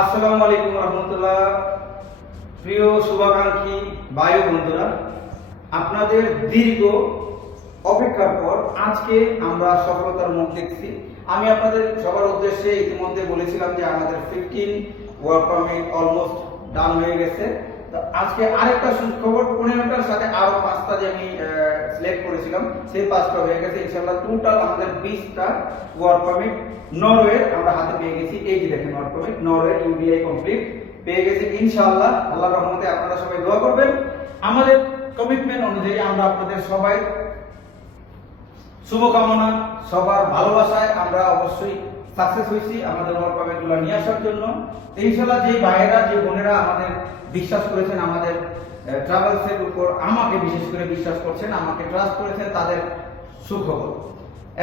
আসসালামু আলাইকুম রহমতুল্লাহ। প্রিয় শুভাকাঙ্ক্ষী বায়ু বন্ধুরা, আপনাদের দীর্ঘ অপেক্ষার পর আজকে আমরা সফলতার মুখ দেখছি। আমি আপনাদের সবার উদ্দেশ্যে ইতিমধ্যে বলেছিলাম যে আমাদের fifteen work permit almost done হয়ে গেছে। আজকে আরেকটা সুখবর পনেরোটার সাথে আরও পাঁচটা যে আমি সিলেক্ট করেছিলাম, সেই পাঁচটা হয়ে গেছে। ইনশাআল্লাহ টোটাল আমাদের বিশটা ওয়ার্ক পারমিট নরওয়ে আমরা হাতে পেয়ে গেছি। এই যে দেখেন work permit Norway UDI complete পেয়ে গেছি ইনশাআল্লাহ। আল্লাহর রহমতে আপনারা সবাই দোয়া করবেন। আমাদের কমিটমেন্ট অনুযায়ী আমরা আপনাদের সবাই শুভকামনা, সবার ভালোবাসায় আমরা অবশ্যই সাকসেস হয়েছি আমাদের ওয়ার্ক নিয়ে আসার জন্য। ইনশাআল্লাহ যে ভাইয়েরা, যে বোনেরা আমাদের বিশ্বাস করেছেন, আমাদের ট্রাভেলসের উপর আমাকে বিশেষ করে বিশ্বাস করছেন, আমাকে ট্রাস্ট করেছেন, তাদের সুখবর।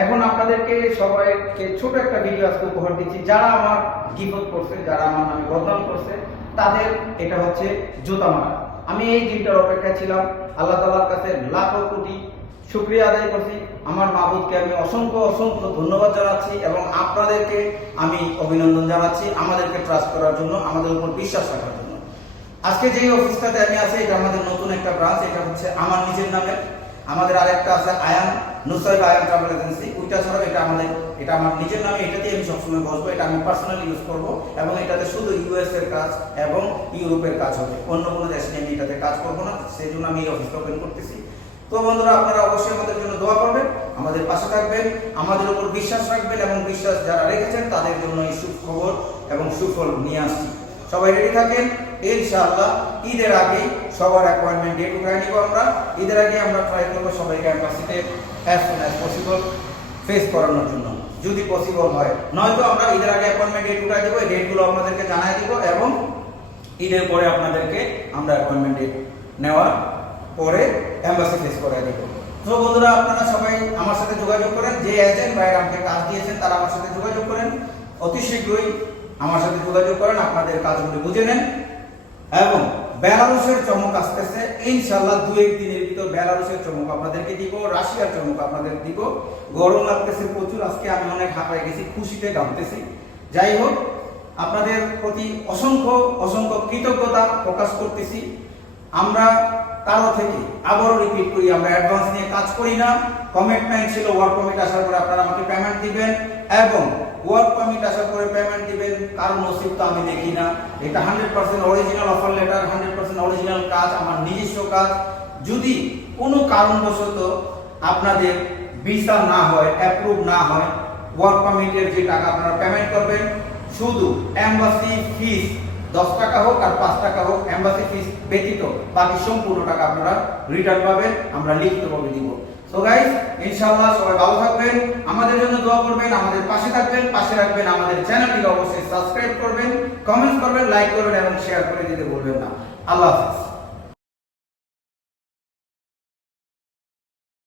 এখন আপনাদেরকে সবাইকে ছোট একটা ভিডিও আজকে উপহার দিচ্ছি। যারা আমার গিফট করছে, যারা আমার নামে বদনাম করছে, তাদের এটা হচ্ছে জুতা মারা আমি এই দিনটার অপেক্ষায় ছিলাম। আল্লাহ তাআলার কাছে লাখো কোটি শুক্রিয়া আদায় করছি। আমার মাহবুবকে আমি অসংখ্য অসংখ্য ধন্যবাদ জানাচ্ছি এবং আপনাদেরকে আমি অভিনন্দন জানাচ্ছি আমাদেরকে ট্রাস্ট করার জন্য, আমাদের উপর বিশ্বাস রাখার জন্য। আজকে যে অফিসটাতে আমি আছি, এটা আমাদের নতুন একটা ব্রাঞ্চ এটা হচ্ছে আমার নিজের নামে। আমাদের আরেকটা আছে আয়ান, নুসাইব আয়ান ট্রাভেল এজেন্সি ওইটা ছাড়াও এটা আমাদের, এটা আমার নিজের নামে, এটাতে আমি সবসময় বসবো, এটা আমি পার্সোনালি ইউজ করব এবং এটাতে শুধু ইউএস এর কাজ এবং ইউরোপের কাজ হবে। অন্য কোনো দেশে আমি এটাতে কাজ করব না, সেই জন্য আমি এই অফিসটা ওপেন করতেছি। তো বন্ধুরা, আপনারা অবশ্যই আমাদের জন্য দোয়া করবেন, আমাদের পাশে থাকবেন, আমাদের উপর বিশ্বাস রাখবেন এবং বিশ্বাস যারা রেখেছেন, তাদের জন্য এই সুখবর এবং সুফল নিয়ে আসছি। সবাই রেডি থাকেন? ইনশাআল্লাহ, ঈদের আগে সবার অ্যাপয়েন্টমেন্ট ডেট উঠাই নিব আমরা। ঈদের আগে আমরা ট্রাই করব সবাইকে অ্যাম্বাসিতে as soon as possible face করানোর জন্য। যদি পসিবল হয়। নয়তো আমরা ঈদের আগে অ্যাপয়েন্টমেন্ট ডেট উঠাই দেবো, এই ডেটগুলো আপনাদেরকে জানাই দিব এবং ঈদের পরে আপনাদেরকে আমরা অ্যাপয়েন্টমেন্ট ডেট নেওয়ার পরে অ্যাম্বাসি ফেস করাই দেবো। তো বন্ধুরা, আপনারা সবাই আমার সাথে যোগাযোগ করেন। যে এজেন্ট ভাইরা আমাকে কাজ দিয়েছেন, তারা আমার সাথে যোগাযোগ করেন। অতি শীঘ্রই আমার সাথে যোগাযোগ করেন, আপনাদের কাজগুলি বুঝে নেন। এবং বেলারুশের চমক আসতেছে। ইনশাল্লাহ দু এক দিনের ভিতর বেলারুশের চমক আপনাদেরকে দিব, রাশিয়ার চমক আপনাদের দিব। গরম লাগতেছে প্রচুর আজকে, আমি অনেক হাঁপায় গেছি, খুশিতে গামতেছি। যাই হোক, আপনাদের প্রতি অসংখ্য অসংখ্য কৃতজ্ঞতা প্রকাশ করতেছি। আমরা কারও থেকে আবারও রিপিট করি, আমরা অ্যাডভান্স নিয়ে কাজ করি না। কমিটমেন্ট ছিল ওয়ার্ক পারমিট আসার পরে আপনারা আমাকে পেমেন্ট দিবেন এবং ওয়ার্ক পারমিট আসার পরে পেমেন্ট দিবেন, কারও নসিব তো আমি দেখি না। এটা hundred percent original offer letter hundred percent original কাজ, আমার নিজস্ব কাজ। যদি কোনো কারণবশত আপনাদের ভিসা না হয় অ্যাপ্রুভ না হয় ওয়ার্ক পারমিটের যে টাকা আপনারা পেমেন্ট করবেন, শুধু এম্বাসি ফিস দশ টাকা হোক আর পাঁচ টাকা হোক অ্যাম্বাসি ফিস ব্যতীত বাকি সম্পূর্ণ টাকা আপনারা রিটার্ন পাবেন, আমরা লিখিতভাবে দিব। সো গাইস ইনশাআল্লাহ সবাই ভালো থাকবেন, আমাদের জন্য দোয়া করবেন, আমাদের পাশে থাকবেন, পাশে রাখবেন, আমাদের চ্যানেলটিকে অবশ্যই সাবস্ক্রাইব করবেন কমেন্ট করবেন লাইক করবেন এবং শেয়ার করে দিতে বলবেন না। আল্লাহ হাফেজ।